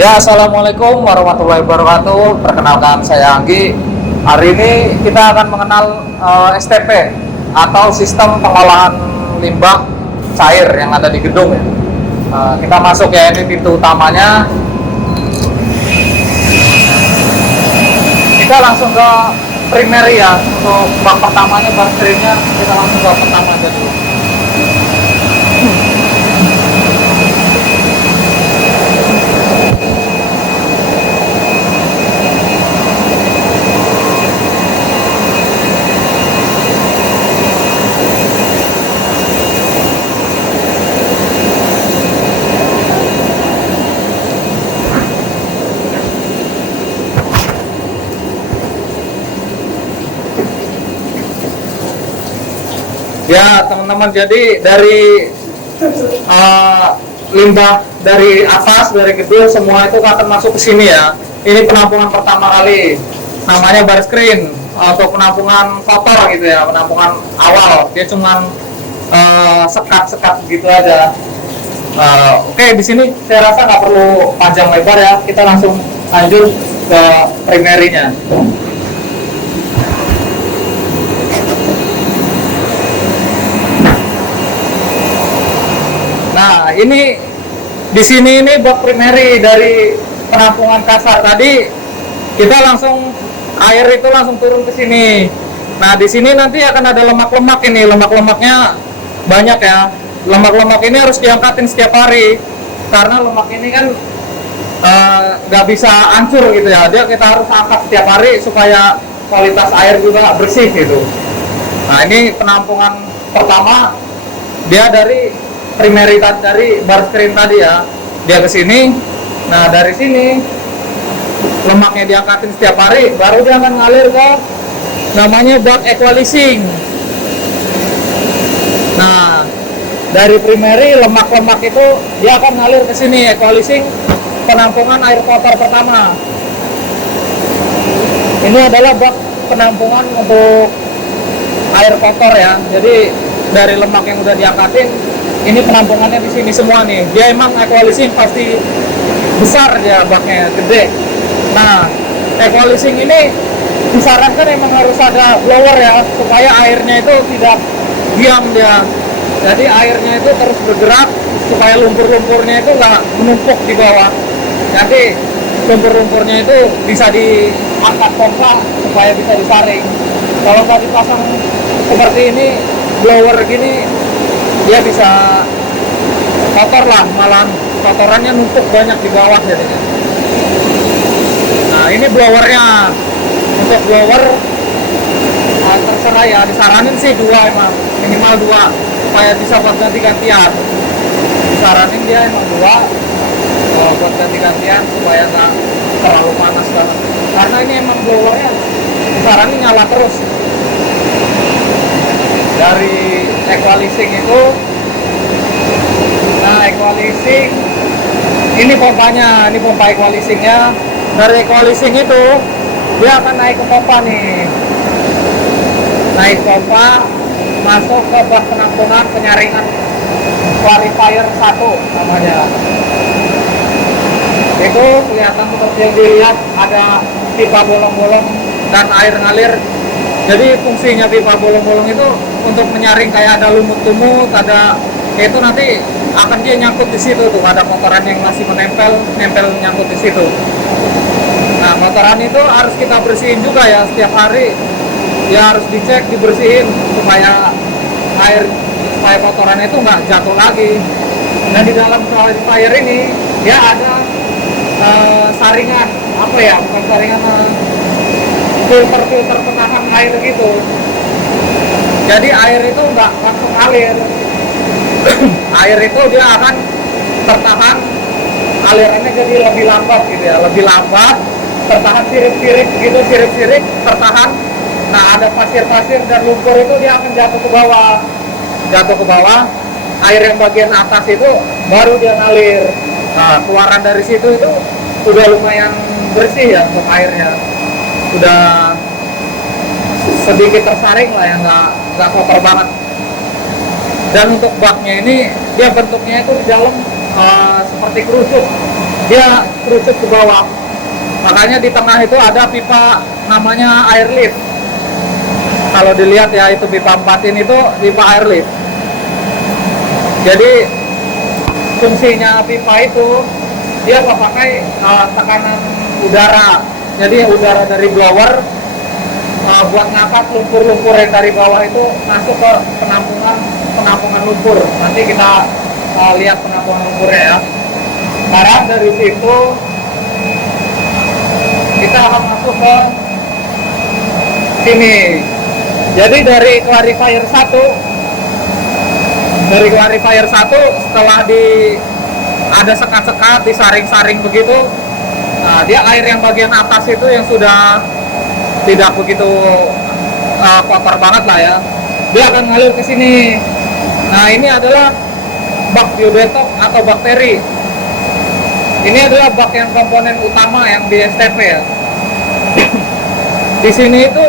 Ya, assalamualaikum warahmatullahi wabarakatuh. Perkenalkan saya Anggi. Hari ini kita akan mengenal STP atau sistem pengolahan limbah cair yang ada di gedung ya. Kita masuk ya, ini pintu utamanya. Kita langsung ke primary ya. Untuk bak pertamanya, bak screennya kita langsung ke pertama aja dulu. Ya teman-teman, jadi dari limbah dari atas, dari gedung, semua itu akan masuk ke sini ya. Ini penampungan pertama kali, namanya bar screen atau penampungan kotor gitu ya, penampungan awal. Dia cuma sekat-sekat gitu aja. Oke, di sini saya rasa nggak perlu panjang lebar ya, kita langsung lanjut ke primary-nya. Nah, ini di sini ini bak primary dari penampungan kasar tadi, kita langsung air itu langsung turun ke sini. Nah, di sini nanti akan ada lemak-lemak ini, lemak-lemaknya banyak ya. Lemak-lemak ini harus diangkatin setiap hari karena lemak ini kan nggak bisa hancur gitu ya. Dia kita harus angkat setiap hari supaya kualitas air juga bersih gitu. Nah, ini penampungan pertama, dia dari primary dari bar screen tadi ya, dia ke sini. Nah, dari sini lemaknya diangkatin setiap hari, baru dia akan ngalir ke namanya bak equalizing. Nah, dari primary lemak-lemak itu dia akan ngalir ke sini equalizing, penampungan air kotor pertama. Ini adalah bak penampungan untuk air kotor ya. Jadi dari lemak yang udah diangkatin, ini penampungannya di sini semua nih. Dia emang equalizing pasti besar ya, baknya gede. Nah, equalizing ini disarankan emang harus ada blower ya, supaya airnya itu tidak diam dia. Jadi airnya itu terus bergerak supaya lumpur-lumpurnya itu nggak menumpuk di bawah. Nanti lumpur-lumpurnya itu bisa diangkat pompa supaya bisa disaring. Kalau nggak dipasang seperti ini, blower gini, dia bisa kotor lah, malah kotorannya numpuk banyak di bawah jadinya. Nah, ini blowernya. Untuk blower terserah ya, disaranin sih 2 emang, minimal 2 supaya bisa buat ganti-gantian. Disaranin dia emang 2 buat ganti-gantian supaya nggak terlalu panas banget. Karena ini emang blowernya disaranin nyala terus. Dari equalizing itu, nah equalizing ini pompanya, ini pompa equalizingnya. Dari equalizing itu dia akan naik ke pompa nih, naik pompa masuk ke bak penampungan penyaringan clarifier 1 namanya. Itu kelihatan seperti yang dilihat, ada pipa bolong-bolong dan air ngalir. Jadi fungsinya pipa bolong-bolong itu untuk menyaring kayak ada lumut-lumut, ada itu nanti akan dia nyangkut di situ tuh, ada kotoran yang masih nempel nyangkut di situ. Nah, kotoran itu harus kita bersihin juga ya setiap hari. Ya harus dicek, dibersihin supaya kotorannya itu nggak jatuh lagi. Dan di dalam clarifier ini dia ada saringan, apa ya, bukan saringan, filter penahan air gitu. Jadi air itu nggak langsung ngalir. Air itu dia akan tertahan, alirannya jadi lebih lambat gitu ya, lebih lambat, tertahan sirip-sirip gitu, sirip-sirip tertahan. Nah, ada pasir-pasir dan lumpur itu dia akan jatuh ke bawah, air yang bagian atas itu baru dia ngalir. Nah, keluaran dari situ itu udah lumayan bersih ya untuk airnya, udah sedikit tersaring lah ya, nggak kotor banget. Dan untuk baknya ini dia bentuknya itu di dalam seperti kerucut. dia kerucut ke bawah. Makanya di tengah itu ada pipa namanya air lift. Kalau dilihat ya, itu pipa 4 ini itu pipa air lift. Jadi fungsinya pipa itu dia pakai tekanan udara. Jadi udara dari blower buat ngangkat lumpur-lumpur yang dari bawah itu masuk ke penampungan lumpur. Nanti kita lihat penampungan lumpurnya ya. Sekarang dari situ kita akan masuk ke sini. Jadi dari clarifier 1 setelah ada sekat-sekat, disaring-saring begitu, nah dia air yang bagian atas itu yang sudah tidak begitu kotor banget lah ya, dia akan ngalir ke sini. Nah ini adalah bak biodetox atau bakteri. Ini adalah bak yang komponen utama yang di STP ya. Di sini itu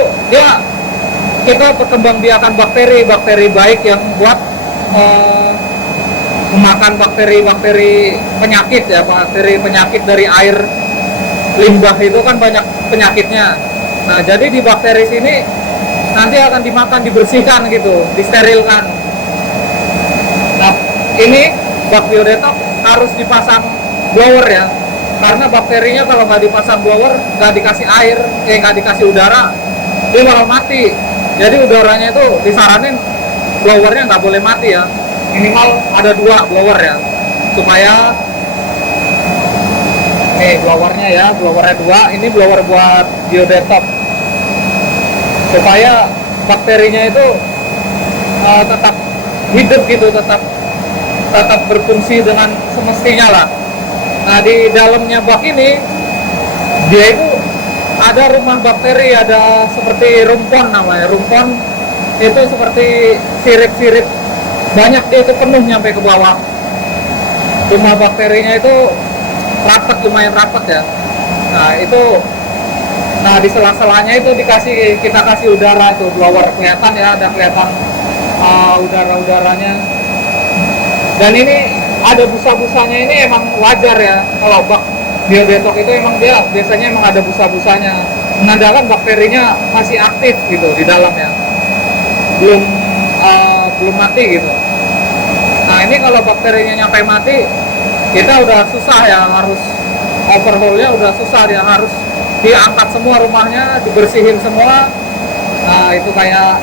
kita perkembangbiakan bakteri baik yang buat memakan bakteri penyakit ya, bakteri penyakit dari air limbah itu kan banyak penyakitnya. Nah jadi di bakteri sini nanti akan dimakan, dibersihkan gitu, disterilkan. Nah ini bak biodetox harus dipasang blower ya, karena bakterinya kalau nggak dipasang blower, nggak dikasih air, nggak dikasih udara, dia bakal mati. Jadi udaranya itu disaranin blowernya nggak boleh mati ya, minimal ada 2 blower ya, supaya blowernya ya, blowernya 2, ini blower buat biodetox, supaya bakterinya itu tetap hidup gitu, tetap berfungsi dengan semestinya lah. Nah di dalamnya bak ini dia itu ada rumah bakteri, ada seperti rumpon namanya. Rumpon itu seperti sirip-sirip, banyak dia itu penuh nyampe ke bawah. Rumah bakterinya itu rapat, lumayan rapat ya. Nah di sela-selanya itu kita kasih udara, itu blower, kelihatan ya, ada kelihatan udara-udaranya. Dan ini ada busa-busanya, ini emang wajar ya, kalau bak biodetox itu emang dia biasanya emang ada busa-busanya, menandakan bakterinya masih aktif gitu di dalamnya, belum mati gitu. Nah ini kalau bakterinya nyampe mati, kita udah susah ya, harus overhaulnya udah susah, dia harus diangkat semua rumahnya, dibersihin semua. Nah itu kayak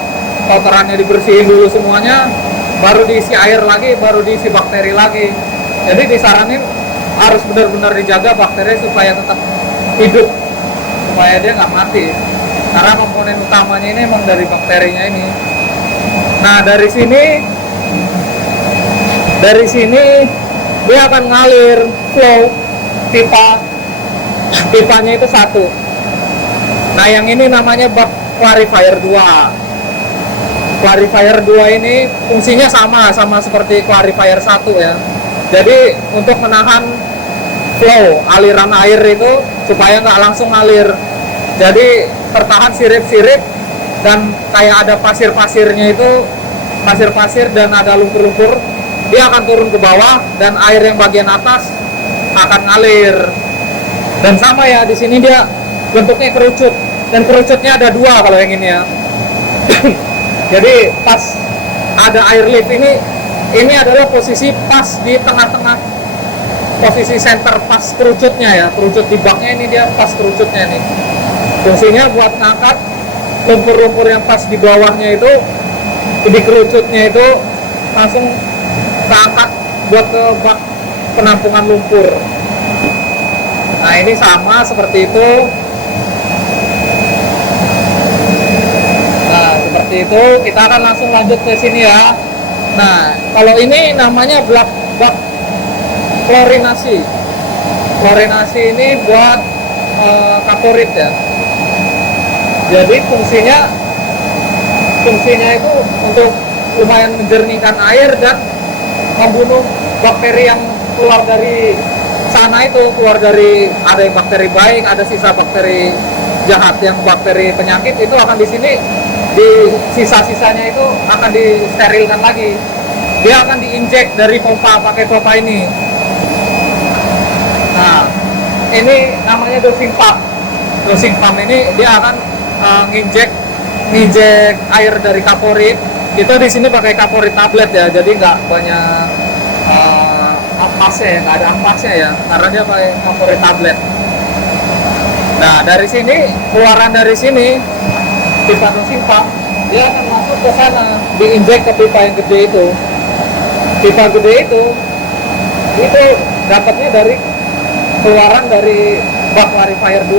kotorannya dibersihin dulu semuanya, baru diisi air lagi, baru diisi bakteri lagi. Jadi disaranin harus benar-benar dijaga bakteri supaya tetap hidup, supaya dia nggak mati, karena komponen utamanya ini emang dari bakterinya ini. Nah dari sini dia akan ngalir flow, pipanya itu 1. Nah yang ini namanya bak clarifier 2. Clarifier 2 ini fungsinya sama seperti clarifier 1 ya. Jadi untuk menahan flow, aliran air itu supaya nggak langsung ngalir. Jadi tertahan sirip-sirip, dan kayak ada pasir-pasirnya itu, pasir-pasir dan ada lumpur-lumpur, dia akan turun ke bawah dan air yang bagian atas akan ngalir. Dan sama ya, di sini dia bentuknya kerucut, dan kerucutnya ada 2 kalau yang ini ya. Jadi pas ada air lift ini adalah posisi pas di tengah-tengah, posisi center pas kerucutnya ya, kerucut di baknya ini, dia pas kerucutnya nih. Fungsinya buat ngangkat lumpur-lumpur yang pas di bawahnya itu, di kerucutnya itu langsung keangkat buat ke bak penampungan lumpur. Nah ini sama seperti itu. Seperti itu, kita akan langsung lanjut ke sini ya. Nah kalau ini namanya bak klorinasi. Klorinasi ini buat kaporit ya. Jadi fungsinya itu untuk lumayan menjernihkan air dan membunuh bakteri yang keluar dari sana itu, keluar dari, ada yang bakteri baik, ada sisa bakteri jahat, yang bakteri penyakit itu akan di sini, di sisa-sisanya itu akan disterilkan lagi. Dia akan diinjek dari pompa, pakai pompa ini. Nah, ini namanya dosing pump. Dosing pump ini dia akan nginjek air dari kaporit. Kita di sini pakai kaporit tablet ya, jadi nggak banyak ampasnya, nggak ada ampasnya ya, karena dia pakai kaporit tablet. Nah, dari sini, keluaran dari sini, pipa dosing pump, dia akan masuk ke sana, diinjek ke pipa yang gede itu. Pipa gede itu dapatnya dari keluaran dari bak clarifier 2.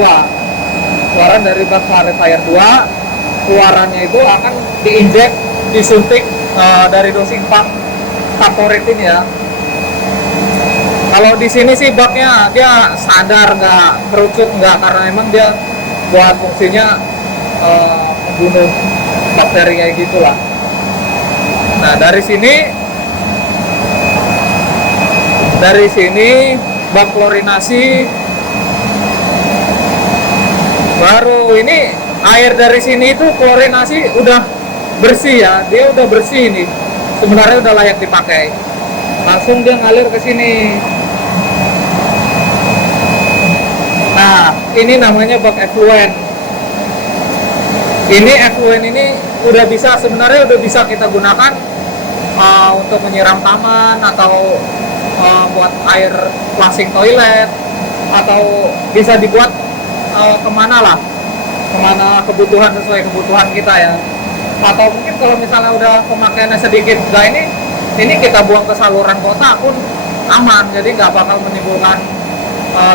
Keluaran dari bak clarifier 2, keluarannya itu akan diinjek, disuntik dari dosing pump kaporit ini ya. Kalau di sini sih baknya dia standar, nggak kerucut, nggak, karena emang dia buat fungsinya membunuh bakteri kayak gitulah. Nah, dari sini bak klorinasi, baru ini air dari sini itu klorinasi udah bersih ya, dia udah bersih ini, sebenarnya udah layak dipakai. Langsung dia ngalir ke sini. Nah, ini namanya bak effluent. Ini effluent ini sebenarnya udah bisa kita gunakan untuk menyiram taman, atau buat air flushing toilet, atau bisa dibuat kemana kebutuhan, sesuai kebutuhan kita ya. Atau mungkin kalau misalnya udah pemakaiannya sedikit, ini kita buang ke saluran kota pun aman, jadi nggak bakal menimbulkan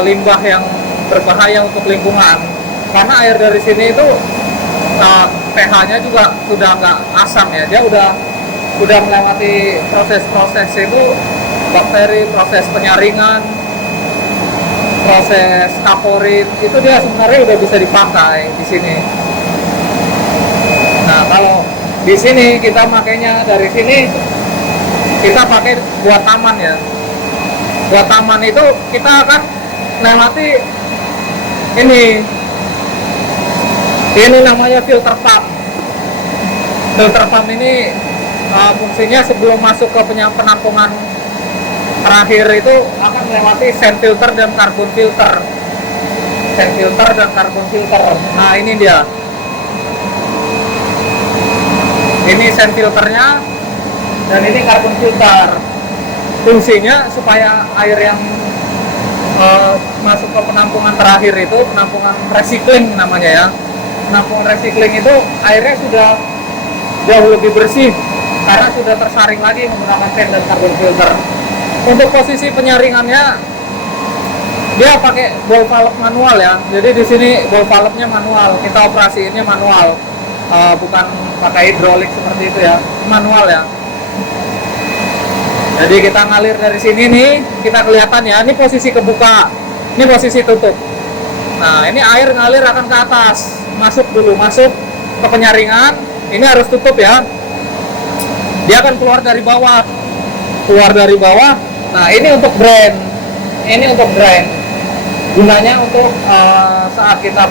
limbah yang berbahaya untuk lingkungan, karena air dari sini itu pH-nya juga sudah nggak asam ya, dia udah melewati proses-proses itu, bakteri, proses penyaringan, proses kaporit, itu dia sebenarnya udah bisa dipakai di sini. Nah, kalau di sini kita makainya dari sini, kita pakai buat taman ya. Buat taman itu kita akan lewati ini namanya filter pump. Filter pump ini fungsinya sebelum masuk ke penampungan terakhir itu akan melewati sand filter dan carbon filter. Sand filter dan carbon filter. Nah, ini dia. Ini sand filternya dan ini carbon filter. Fungsinya supaya air yang masuk ke penampungan terakhir itu, penampungan recycling namanya ya. Penampungan recycling itu airnya sudah jauh lebih bersih karena sudah tersaring lagi menggunakan sand dan carbon filter. Untuk posisi penyaringannya dia pakai ball valve manual ya. Jadi di sini ball valve-nya manual, kita operasiinnya manual, bukan pakai hidrolik seperti itu ya, manual ya. Jadi kita ngalir dari sini nih, kita kelihatan ya, ini posisi kebuka, ini posisi tutup. Nah, ini air ngalir akan ke atas, masuk ke penyaringan, ini harus tutup ya. Dia akan keluar dari bawah. Nah, ini untuk drain. Gunanya untuk saat kita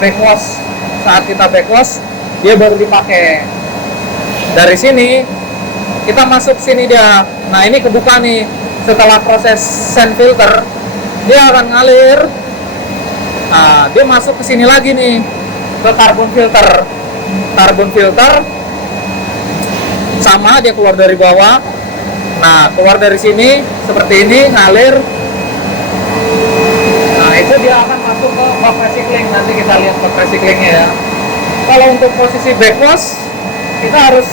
backwash, dia baru dipakai. Dari sini kita masuk sini dia. Nah, ini kebuka nih. Setelah proses sand filter, dia akan ngalir. Nah, dia masuk ke sini lagi nih, ke carbon filter. Carbon filter sama, dia keluar dari bawah. Nah, keluar dari sini seperti ini, ngalir. Nah, itu dia akan masuk ke bak recycling. Nanti kita lihat bak recyclingnya ya. Kalau untuk posisi backwash, kita harus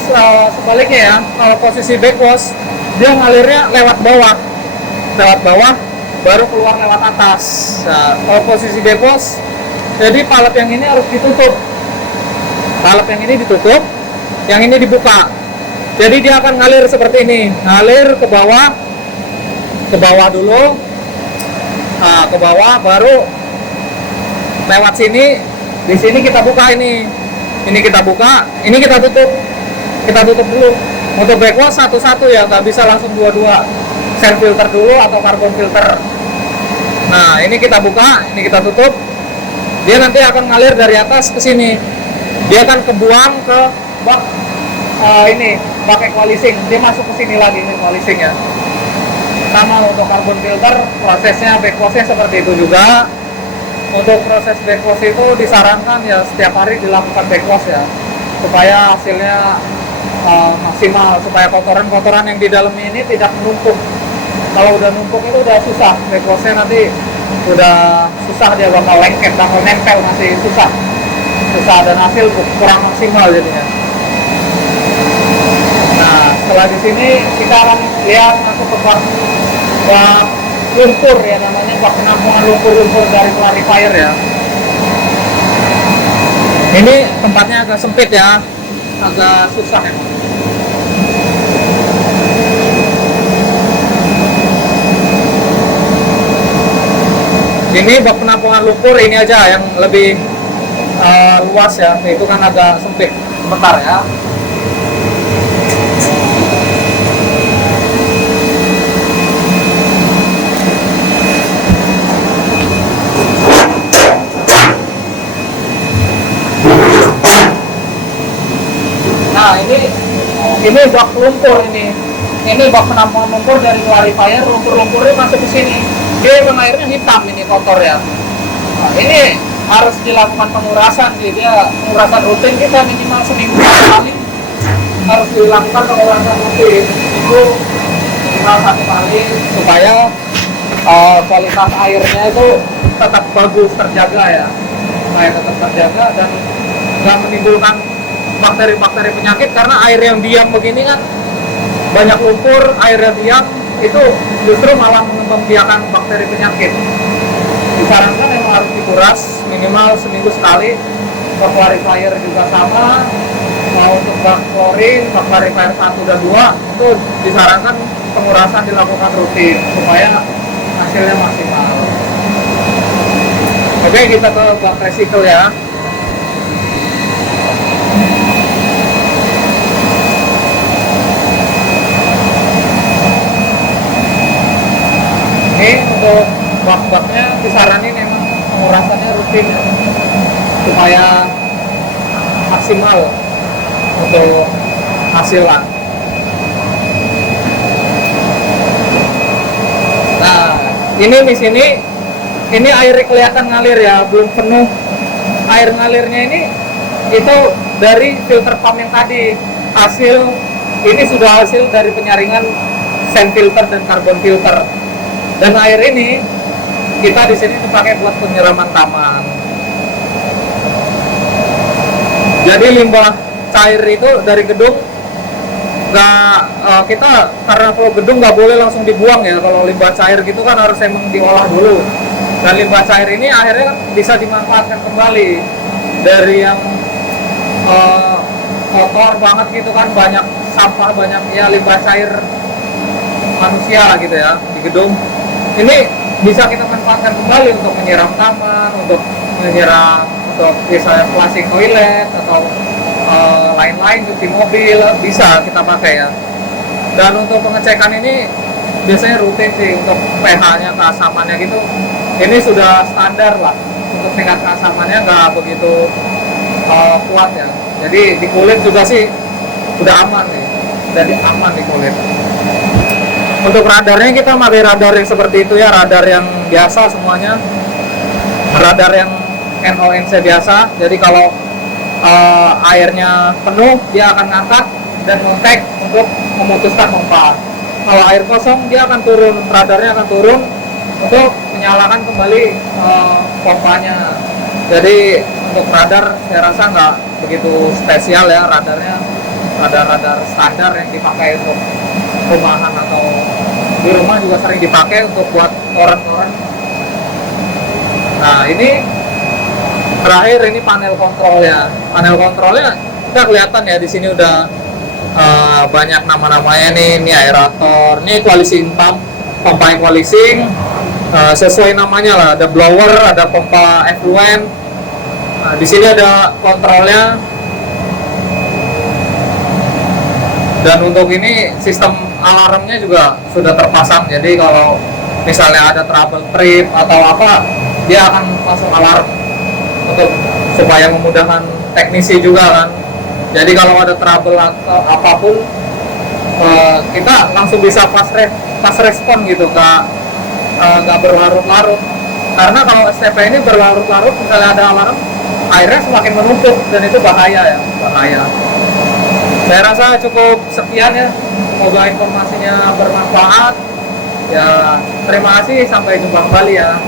sebaliknya ya. Kalau posisi backwash, dia ngalirnya lewat bawah, baru keluar lewat atas. Nah, kalau posisi backwash, jadi valve yang ini harus ditutup. Valve yang ini ditutup, yang ini dibuka. Jadi dia akan ngalir seperti ini, ngalir ke bawah dulu, nah, ke bawah, baru lewat sini. Di sini kita buka ini kita buka, ini kita tutup dulu. Untuk backwash satu-satu ya, nggak bisa langsung dua-dua. Sand filter dulu atau carbon filter. Nah, ini kita buka, ini kita tutup. Dia nanti akan ngalir dari atas ke sini. Dia akan kebuang ke bak bak equalizing. Dia masuk ke sini lagi, equalizing ya. Sama untuk carbon filter, prosesnya back wash-nya seperti itu juga. Untuk proses back wash itu disarankan ya setiap hari dilakukan back wash ya, supaya hasilnya maksimal, supaya kotoran-kotoran yang di dalamnya ini tidak menumpuk. Kalau udah numpuk itu udah susah, back wash-nya nanti udah susah, dia bakal lengket, bakal nempel, masih susah dan hasil kurang maksimal jadinya. Nah, setelah di sini kita akan lihat masuk ke bak lumpur ya, namanya bak penampungan lumpur dari clarifier ya. Ini tempatnya agak sempit ya, agak susah emang. Ini bak penampungan lumpur ini aja yang lebih luas ya, itu kan agak sempit. Sebentar ya. Nah, ini bak lumpur ini bak penampungan lumpur dari clarifier. Lumpur-lumpurnya masuk ke sini. Dia memang airnya hitam, ini kotor ya. Nah, ini harus dilakukan pengurasan sih, dia pengurasan rutin, kita minimal seminggu sekali harus dilakukan pengurasan rutin, itu minimal 1 kali, supaya kualitas airnya itu tetap bagus, terjaga ya, supaya tetap terjaga dan nggak menimbulkan bakteri-bakteri penyakit. Karena air yang diam begini kan, banyak lumpur, air yang diam itu justru malah membiarkan bakteri penyakit. Disarankan memang harus dikuras minimal seminggu sekali. Bak clarifier juga sama. Mau untuk bak klorin, bak clarifier 1 dan 2 itu disarankan pengurasan dilakukan rutin supaya hasilnya maksimal. Oke, kita ke bak recycle ya. Ini untuk bak-baknya disaranin memang pengurasannya rutin supaya maksimal untuk hasilnya. Nah, ini di sini ini air kelihatan ngalir ya, belum penuh. Air ngalirnya ini itu dari filter pump yang tadi. Ini sudah hasil dari penyaringan sand filter dan carbon filter. Dan air ini kita di sini dipakai buat penyiraman taman. Jadi limbah cair itu dari gedung kita, karena kalau gedung nggak boleh langsung dibuang ya. Kalau limbah cair gitu kan harus emang diolah dulu. Dan limbah cair ini akhirnya kan bisa dimanfaatkan kembali dari yang kotor banget gitu kan, banyak sampah, banyak ya limbah cair manusia lah gitu ya di gedung. Ini bisa kita manfaatkan kembali untuk menyiram taman, untuk misalnya flushing toilet atau lain-lain, cuci mobil, bisa kita pakai ya. Dan untuk pengecekan ini biasanya rutin sih, untuk pH-nya, keasamannya gitu. Ini sudah standar lah, untuk tingkat keasamannya nggak begitu kuat ya. Jadi di kulit juga sih udah aman nih, jadi aman di kulit. Untuk radarnya kita pakai radar yang seperti itu ya, radar yang biasa semuanya, radar yang NONC biasa. Jadi kalau airnya penuh dia akan ngangkat dan ngontek untuk memutuskan pompa. Kalau air kosong dia akan turun, radarnya akan turun untuk menyalakan kembali pompanya. Jadi untuk radar saya rasa nggak begitu spesial ya radarnya, radar standar yang dipakai untuk rumahan atau di rumah juga sering dipakai untuk buat toren-toren. Nah, ini terakhir ini panel kontrol ya. Panel kontrolnya kita kelihatan ya, di sini udah banyak nama-namanya nih. Ini aerator, ini coaling pump, pompa coaling, sesuai namanya lah. Ada blower, ada pompa effluent. Nah, di sini ada kontrolnya. Dan untuk ini sistem alarmnya juga sudah terpasang. Jadi kalau misalnya ada trouble trip atau apa, dia akan masuk alarm untuk supaya memudahkan teknisi juga kan. Jadi kalau ada trouble atau apapun, kita langsung bisa fast fast respon gitu, nggak berlarut-larut. Karena kalau STP ini berlarut-larut, misalnya ada alarm, airnya semakin menumpuk dan itu bahaya ya, bahaya. Saya rasa cukup sekian ya, semoga informasinya bermanfaat. Ya, terima kasih, sampai jumpa kembali ya.